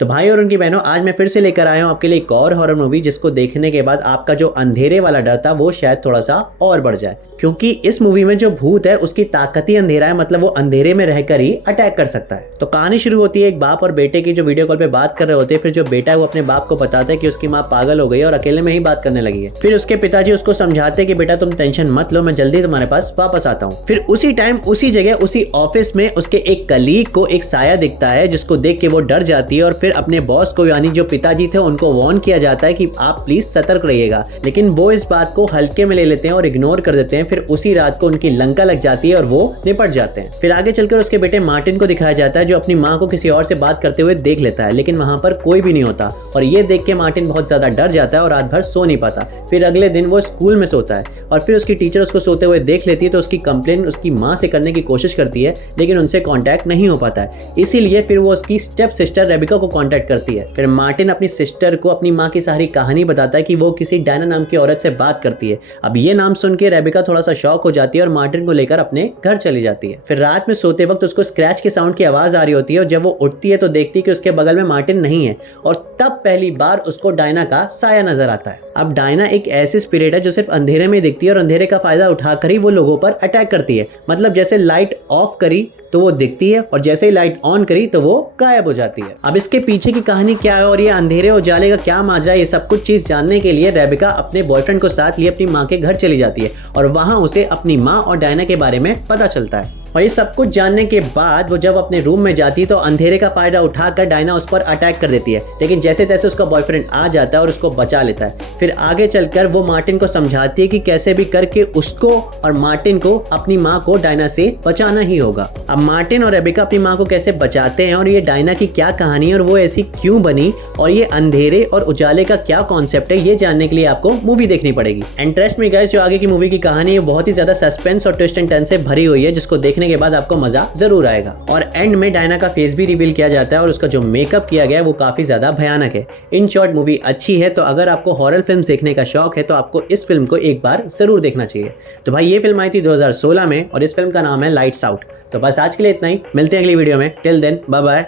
तो भाई और उनकी बहनों, आज मैं फिर से लेकर आया हूँ आपके लिए एक और हॉरर मूवी जिसको देखने के बाद आपका जो अंधेरे वाला डर था वो शायद थोड़ा सा और बढ़ जाए, क्योंकि इस मूवी में जो भूत है उसकी ताकत ही अंधेरा है। मतलब वो अंधेरे में रहकर ही अटैक कर सकता है। तो कहानी शुरू होती है एक बाप और बेटे की जो वीडियो कॉल पे बात कर रहे होते हैं। फिर जो बेटा है वो अपने बाप को बताता है कि उसकी माँ पागल हो गई है और अकेले में ही बात करने लगी है। फिर उसके पिताजी उसको समझाते हैं कि बेटा तुम टेंशन मत लो, मैं जल्दी तुम्हारे पास वापस आता हूँ। फिर उसी टाइम उसी जगह उसी ऑफिस में उसके एक कलीग को एक साया दिखता है, जिसको देख के वो डर जाती है और फिर अपने बॉस को यानी जो पिताजी थे उनको वार्न किया जाता है कि आप प्लीज सतर्क रहिएगा। लेकिन वो इस बात को हल्के में ले लेते हैं और इग्नोर कर देते हैं। फिर उसी रात को उनकी लंका लग जाती है और वो निपट जाते हैं। फिर आगे चलकर उसके बेटे मार्टिन को दिखाया जाता है जो अपनी माँ को किसी और से बात करते हुए देख लेता है, लेकिन वहां पर कोई भी नहीं होता। और ये देख के मार्टिन बहुत ज्यादा डर जाता है और रात भर सो नहीं पाता। फिर अगले दिन वो स्कूल में सोता है और फिर उसकी टीचर उसको सोते हुए देख लेती है, तो उसकी कंप्लेन उसकी माँ से करने की कोशिश करती है, लेकिन उनसे कांटेक्ट नहीं हो पाता है। इसीलिए फिर वो उसकी स्टेप सिस्टर रेबिका को कांटेक्ट करती है। फिर मार्टिन अपनी सिस्टर को अपनी माँ की सारी कहानी बताता है कि वो किसी डायना नाम की औरत से बात करती है। अब ये नाम सुन के रेबिका थोड़ा सा शॉक हो जाती है और मार्टिन को लेकर अपने घर चली जाती है। फिर रात में सोते वक्त उसको स्क्रैच के साउंड की आवाज आ रही होती है और जब वो उठती है तो देखती है कि उसके बगल में मार्टिन नहीं है और तब पहली बार उसको डायना का साया नजर आता है। अब डायना एक ऐसी स्पिरिट है जो सिर्फ अंधेरे में दिखती है और अंधेरे का फायदा उठाकर ही वो लोगों पर अटैक करती है। मतलब जैसे लाइट ऑफ करी तो वो दिखती है और जैसे ही लाइट ऑन करी तो वो गायब हो जाती है। अब इसके पीछे की कहानी क्या है और ये अंधेरे उजाले का क्या माजरा है, ये सब कुछ चीज जानने के लिए रेबिका अपने बॉयफ्रेंड को साथ लिए अपनी माँ के घर चली जाती है और वहां उसे अपनी माँ और डायना के बारे में पता चलता है। और ये सब कुछ जानने के बाद वो जब अपने रूम में जाती है तो अंधेरे का फायदा उठाकर डायना उस पर अटैक कर देती है, लेकिन जैसे तैसे उसका बॉयफ्रेंड आ जाता है और उसको बचा लेता है। फिर आगे चलकर वो मार्टिन को समझाती है कि कैसे भी करके उसको और मार्टिन को अपनी माँ को डायना से बचाना ही होगा। अब मार्टिन और रेबिका अपनी माँ को कैसे बचाते हैं और ये डायना की क्या कहानी है और वो ऐसी क्यों बनी और ये अंधेरे और उजाले का क्या कॉन्सेप्ट है, ये जानने के लिए आपको मूवी देखनी पड़ेगी। एंड ट्रस्ट मी गाइस, जो आगे की मूवी की कहानी है बहुत ही ज्यादा सस्पेंस और ट्विस्ट एंड टर्न से भरी हुई है, जिसको देखने के बाद आपको मजा जरूर आएगा। और एंड में डायना का फेस भी रिवील किया जाता है और उसका जो मेकअप किया गया है वो काफी ज्यादा भयानक है। इन शॉर्ट मूवी अच्छी है, तो अगर आपको हॉरर फिल्म देखने का शौक है तो आपको इस फिल्म को एक बार जरूर देखना चाहिए। तो भाई ये फिल्म आई थी 2016 में और इस फिल्म का नाम है लाइट्स आउट। तो बस आज के लिए इतना ही, मिलते हैं अगली वीडियो में। Till then bye bye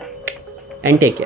and take care.